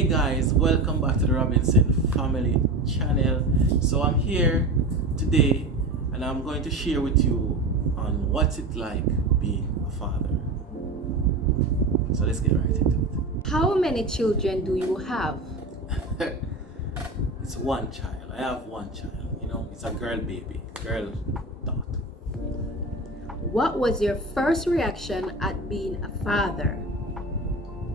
Hey guys, welcome back to the Robinson Family channel. So I'm here today and I'm going to share with you on what's it like being a father. So let's get right into it. How many children do you have? It's one child. I have one child. It's a girl baby, girl daughter. What was your first reaction at being a father?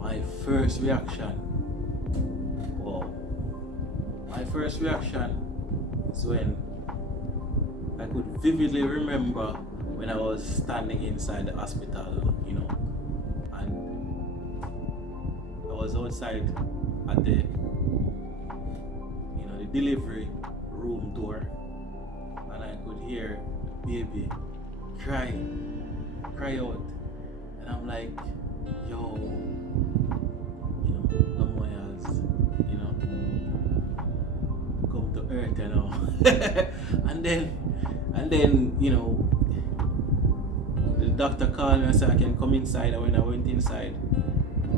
My first reaction. Wow. My first reaction is when I could vividly remember when I was standing inside the hospital, and I was outside at the delivery room door, and I could hear the baby cry out, and I'm like, yo, Lamoya's, come to earth, and then, the doctor called me and said I can come inside, and when I went inside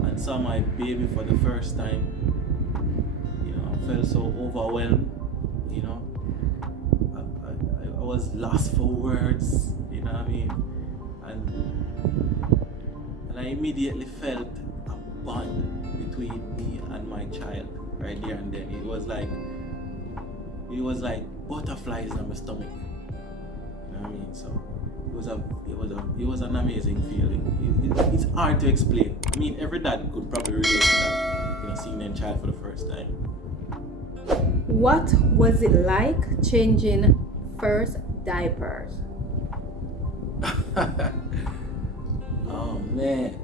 and saw my baby for the first time, I felt so overwhelmed, I was lost for words, you know what I mean? And I immediately felt a bond between me and my child right there and then. It was like butterflies in my stomach. You know what I mean? So it was an amazing feeling. It's hard to explain. I mean, every dad could probably relate to that, seeing their child for the first time. What was it like changing first diapers? Oh man,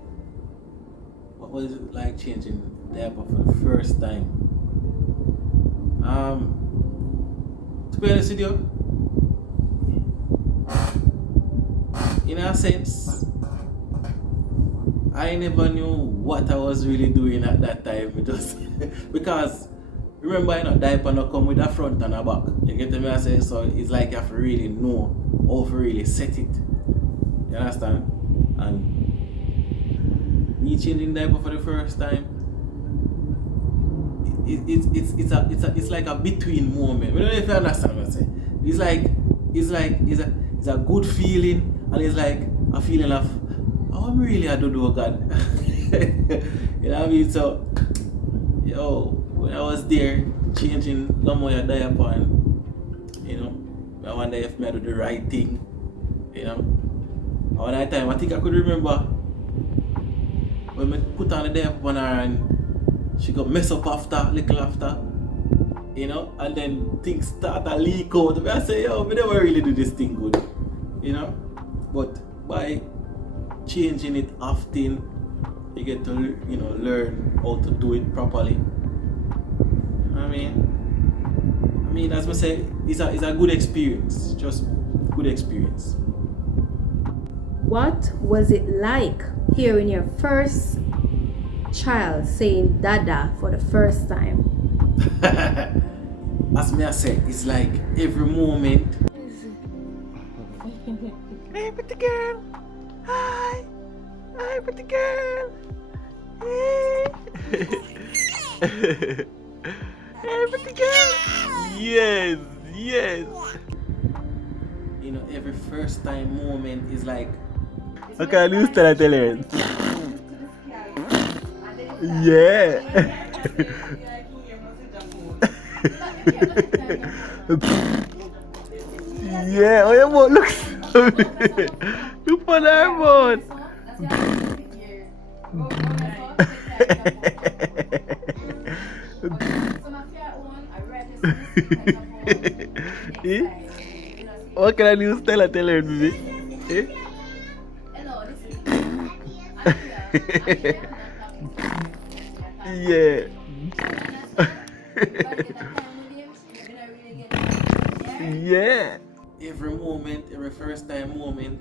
what was it like changing diaper for the first time? To be honest with you, in a sense, I never knew what I was really doing at that time. Because remember, diaper not come with a front and a back. You get me? I say, so it's like you have to really know how to really set it. You understand? And me changing diaper for the first time, it's like a between moment. I don't know if you understand what I'm saying. It's a good feeling, and it's like a feeling of, oh, I'm really a do God. You know what I mean? So, when I was there changing Lamoya diaper, and I wonder if I do the right thing. All that time, I think I could remember when I put on the diaper on her and she got mess up little after, and then things start to leak out. I say, we never really do this thing good, But by changing it often, you get to, learn how to do it properly. You know what I mean, as I say, it's a good experience, just good experience. What was it like hearing your first child saying dada for the first time? As me I say, it's like every moment. Hey, pretty girl. Hi, pretty girl. Hey. Hey, pretty girl. Yes. Every first time moment is like. Okay, you start telling. Yeah. Yeah, oh your boat looks. Look on her boat. What can I do? Tell her, baby. Yeah. Yeah. Every moment, every first time moment,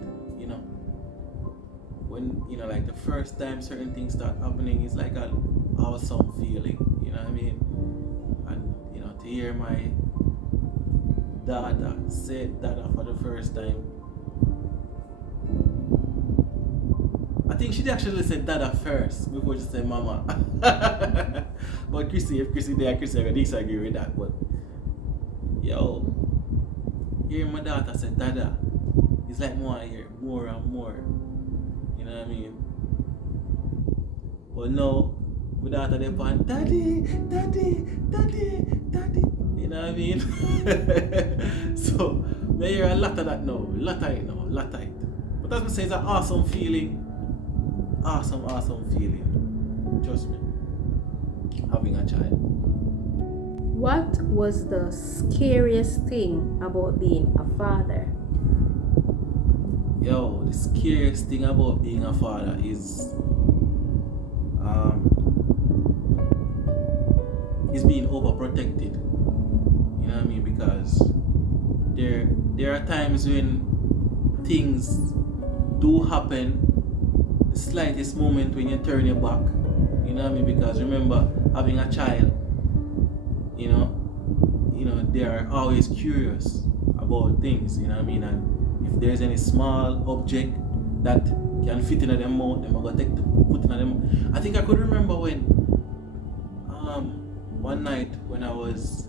when like the first time certain things start happening, it's like an awesome feeling, you know what I mean? And to hear my daughter say dada for the first time, I think think she actually said dada first before she said mama. But Chrissy, if Chrissy there, Chrissy, I disagree with that. But yo, hearing my daughter say dada, it's like more I hear more and more. You know what I mean? But no, my daughter they pan daddy, daddy, daddy, daddy. You know what I mean? So I hear a lot of that now, a lot of it now, a lot of it. But as I say, it's an awesome feeling. Awesome feeling. Trust me. Having a child. What was the scariest thing about being a father? Yo, the scariest thing about being a father is being overprotected. You know what I mean? Because there are times when things do happen, the slightest moment when you turn your back. You know what I mean? Because remember, having a child, you know, they are always curious about things, you know what I mean? And if there's any small object that can fit in their mouth, they're gonna take to put in their mouth. I think I could remember when one night when I was,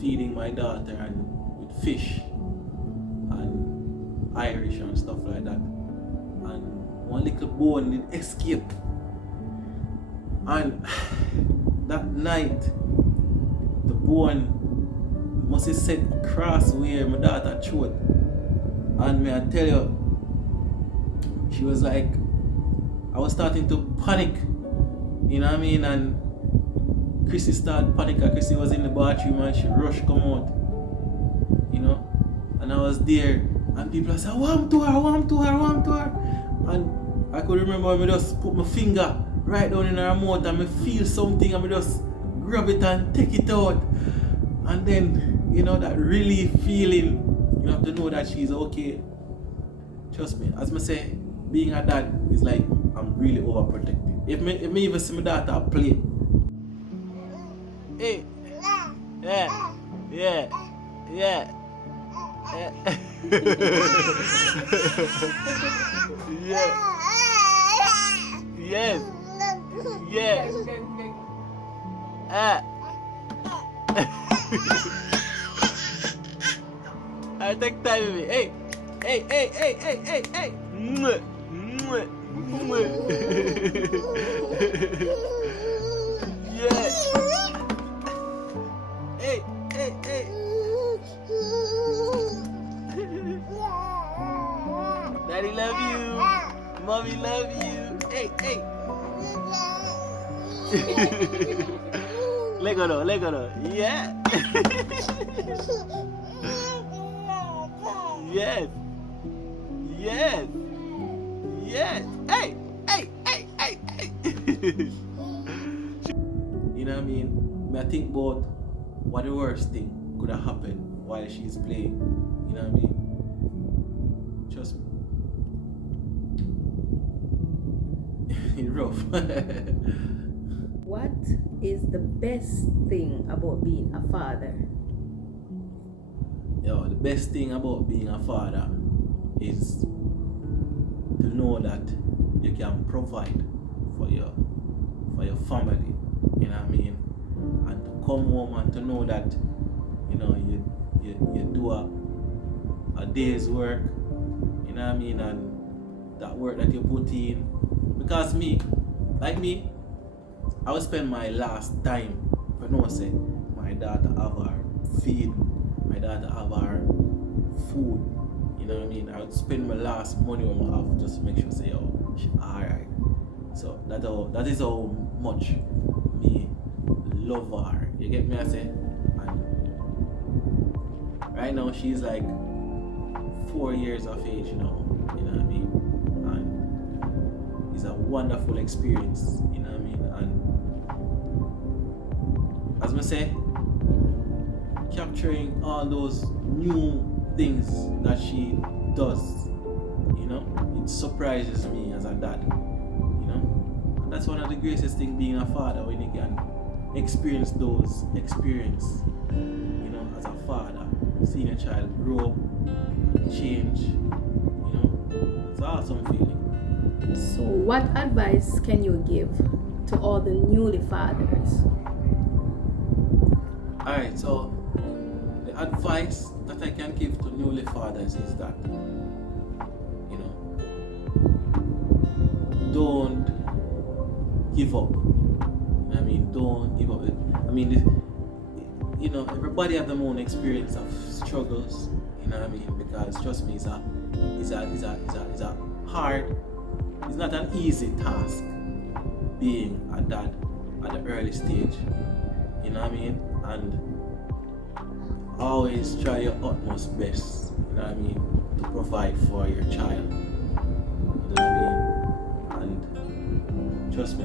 feeding my daughter and with fish and Irish and stuff like that, and one little bone did escape. And that night, the bone must have set across where my daughter throat. And may I tell you, she was like, I was starting to panic. You know what I mean? And Chrissy started panicking. Chrissy was in the bathroom and she rushed come out. You know? And I was there and people said, warm to her. And I could remember me just put my finger right down in her mouth and me feel something and me just grab it and take it out. And then, that relief feeling, you have to know that she's okay. Trust me, as I say, being a dad is like I'm really overprotected. If me even see my daughter play. Hey. Yeah. Yes. I take time with me. Hey. Mwah. Yeah. Hey. Daddy love you. Mommy love you. Hey. Lego no. Yeah. Yes. Hey. You know what I mean? I think about what the worst thing could have happened while she's playing. You know what I mean? Trust me. It's rough. What is the best thing about being a father? Yo, the best thing about being a father is to know that you can provide for your family, you know what I mean? And to come home and to know that, you do a day's work, you know what I mean? And that work that you put in, because me, I would spend my last time, but no say, my daughter have her feed, my daughter have her food, you know what I mean? I would spend my last money on my have just to make sure say, oh, she's alright. So that is how much me love her. You get me? I say, and right now she's like 4 years of age, you know what I mean? And it's a wonderful experience, you know what I mean? And as I say, capturing all those new things that she does, it surprises me as a dad, and that's one of the greatest things being a father, when you can experience those experiences, as a father, seeing a child grow and change, it's an awesome feeling. what advice can you give to all the newly fathers? Alright, so the advice that I can give to newly fathers is that, you know, don't give up. I mean, don't give up. I mean, you know, everybody have their own experience of struggles. You know what I mean? Because trust me, it's a hard. It's not an easy task being a dad at the early stage. You know what I mean? And always try your utmost best. You know what I mean? To provide for your child. You know what I mean? And trust me,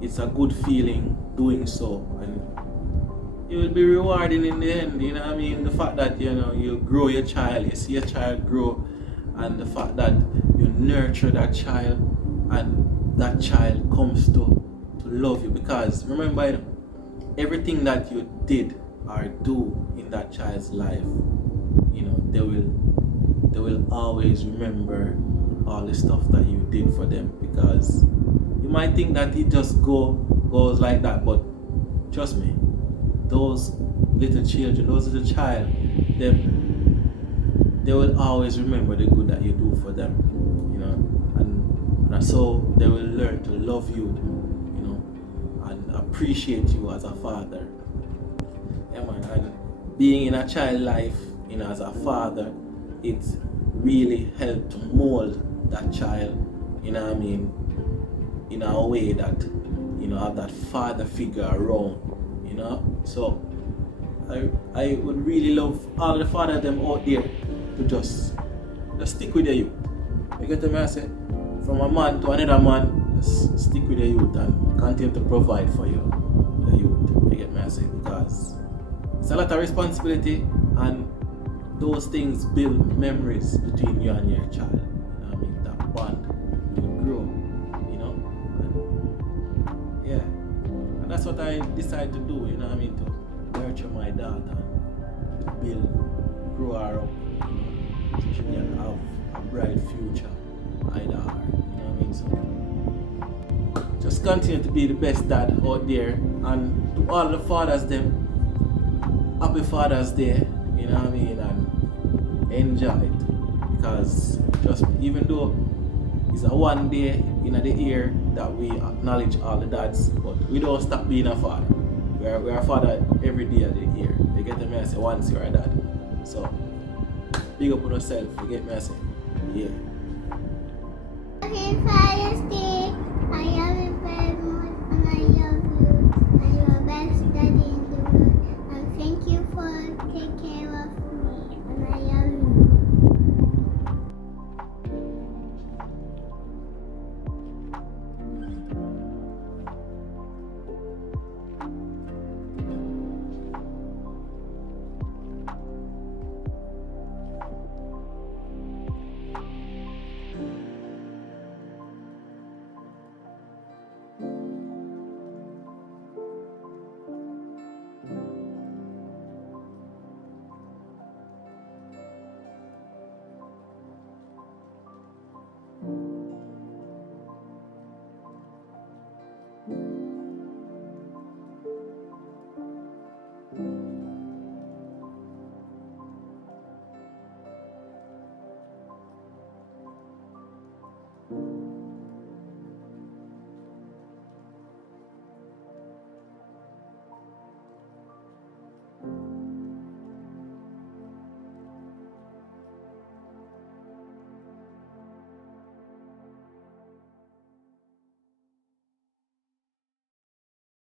it's a good feeling doing so, and it will be rewarding in the end. You know what I mean? The fact that, you know, you grow your child, you see your child grow, and the fact that you nurture that child, and that child comes to love you. Because remember, you know, everything that you did or do in that child's life, you know, they will always remember all the stuff that you did for them. Because you might think that it just goes like that, but trust me, those little children, those little child, they will always remember the good that you do for them, you know, and so they will learn to love you, you know, and appreciate you as a father. Yeah, man. And being in a child life, you know, as a father, it really helped to mold that child, you know what I mean, in a way that, you know, have that father figure around, you know. So I would really love all the fathers them out there to just stick with their youth. You get what I say? From a man to another man, just stick with your youth and continue to provide for your youth. You get what I say? Because it's a lot of responsibility, and those things build memories between you and your child. You know what I mean? That bond will grow, you know? And yeah. And that's what I decided to do, you know what I mean? To nurture my daughter, to grow her up, you know, so she can have a bright future, either her, you know what I mean? So just continue to be the best dad out there, and to all the fathers them, happy Father's Day, you know what I mean, and enjoy it. Because trust me, even though it's a one day in the year that we acknowledge all the dads, but we don't stop being a father. We are a father every day of the year. You get me? I say once you're a dad. So big up on yourself, you get me? I say, yeah. Happy Father's Day.